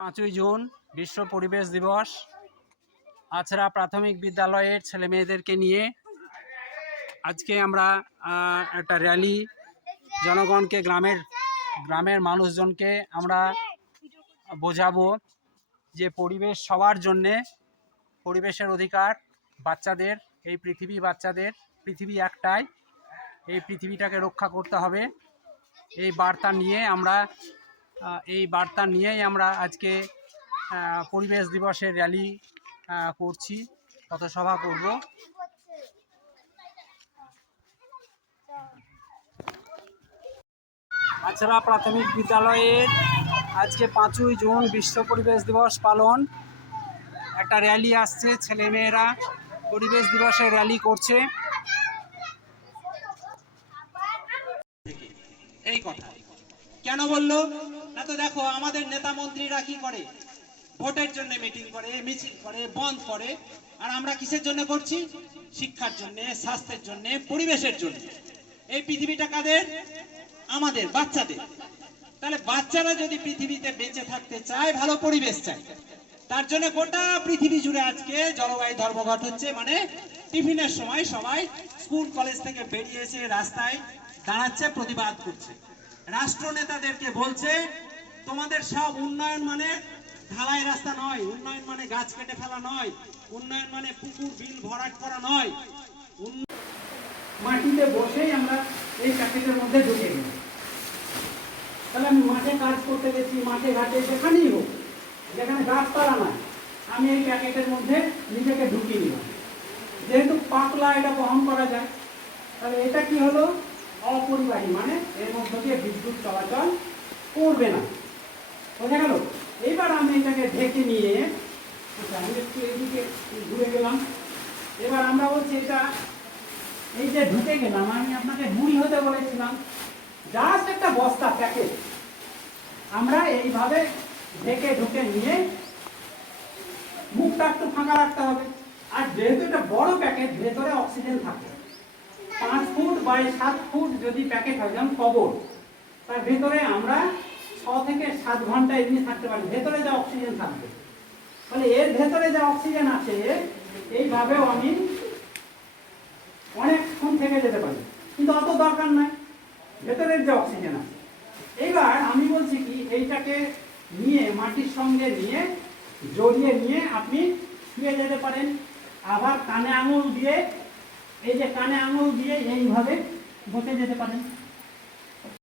5ই June বিশ্ব পরিবেশ দিবস। আছড়া প্রাথমিক বিদ্যালয়ের ছেলেমেয়েদেরকে নিয়ে আজকে আমরা একটা র্যালি, জনগণকে গ্রামের মানুষজনকে আমরা বোঝাবো যে পরিবেশ সবার জন্যে, পরিবেশের অধিকার বাচ্চাদের, এই বাচ্চাদের পৃথিবী একটাই, এই পৃথিবীটাকে রক্ষা করতে হবে। এই বার্তা নিয়েই আমরা আজকে পরিবেশ দিবসের র্যালি করছি, পথসভা করব। আছড়া প্রাথমিক বিদ্যালয়ের আজকে 5ই জুন বিশ্ব পরিবেশ দিবস পালন। একটা র্যালি আসছে, ছেলেমেয়েরা পরিবেশ দিবসের র্যালি করছে। এই কথা কেন বললো না? তো দেখো আমাদের নেতা মন্ত্রীরা কি করে, ভোটের জন্য মিটিং করে, মিছিল করে, বন্ধ করে। আর আমরা কিসের জন্য করছি? শিক্ষার জন্য, স্বাস্থ্যের জন্য, পরিবেশের জন্য। এই পৃথিবীটা কাদের? আমাদের, বাচ্চাদের। তাহলে বাচ্চারা যদি পৃথিবীতে বেঁচে থাকতে চায়, ভালো পরিবেশ চায়, তার জন্য গোটা পৃথিবী জুড়ে আজকে জলবায়ু ধর্মঘট হচ্ছে। মানে টিফিনের সময় সবাই স্কুল কলেজ থেকে বেরিয়ে এসে রাস্তায় দাঁড়াচ্ছে, প্রতিবাদ করছে। রাষ্ট্র নেতাদেরকে বলছে তোমাদের সব উন্নয়ন মানে ঢালাই রাস্তা নয়, উন্নয়ন মানে গাছ কেটে ফেলা নয়, উন্নয়ন মানে পুকুর বিল ভরাট করা নয়। মাটিতে বসেই আমরা এই প্যাকেটের মধ্যে ঢুকে গেলাম। তাহলে আমি মাঠে কাজ করতে গেছি, মাঠে ঘাটে, যেখানেই হোক, যেখানে গাছপালা নাই, আমি এই প্যাকেটের মধ্যে নিজেকে ঢুকিয়ে নিলাম। যেহেতু পাতলা, এটা বহন করা যায়, তাহলে এটা কি হলো? অপরিবাহী, মানে এর মধ্যে দিয়ে বিদ্যুৎ চলাচল করবে না। বোঝা গেল? এইবার আমি এটাকে ঢেকে নিয়ে, আমি একটু এদিকে ঘুরে গেলাম। এবার আমরা বলছি এটা, এই যে ঢুকে গেলাম, আমি আপনাকে মুড়ি হতে বলেছিলাম, জাস্ট একটা বস্তা প্যাকেট আমরা এইভাবে ঢুকে নিয়ে মুখটা একটু ফাঁকা রাখতে হবে। আর যেহেতু এটা বড় প্যাকেট, ভেতরে অক্সিজেন থাকে। 5 ফুট বাই 7 ফুট যদি প্যাকেট হয়, যেমন কবর, তার ভেতরে আমরা 6 থেকে 7 ঘন্টা এমনি থাকতে পারি, ভেতরে যা অক্সিজেন থাকবে। তাহলে এর ভেতরে যা অক্সিজেন আছে, এইভাবেও আমি অনেকক্ষণ থেকে যেতে পারি, কিন্তু অত দরকার নাই, ভেতরের যে অক্সিজেন আছে। এইবার আমি বলছি কি, এইটাকে নিয়ে মাটির সঙ্গে নিয়ে জড়িয়ে নিয়ে আপনি শুয়ে যেতে পারেন। আবার কানে আঙুল দিয়ে, এই যে কানে আঙুল দিয়ে এইভাবে বসে যেতে পারেন।